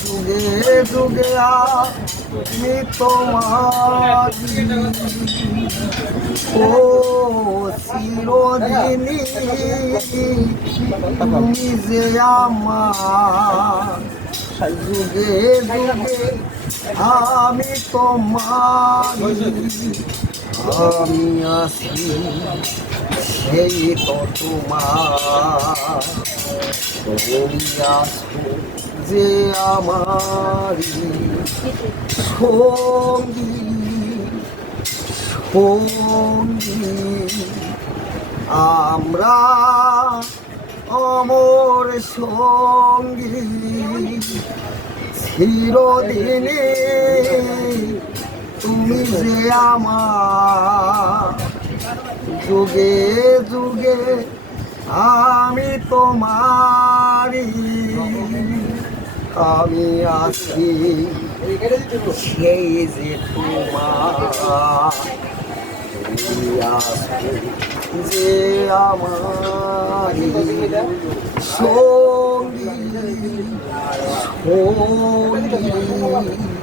যুগে যুগে আমি তোমারি ও চিরদিনী তুমি যে আমার যুগে যুগে আমি তোমারি আমি আছি সেই তো তোমার তুমি আছো যে আমারি সঙ্গী সঙ্গী আমরা অমর সঙ্গী চিরদিনে তুমি যে আমার যুগে যুগে আমি তোমারি আমি আছি সেই যে তোমার তুমি আছো যে আমারি সঙ্গী সঙ্গী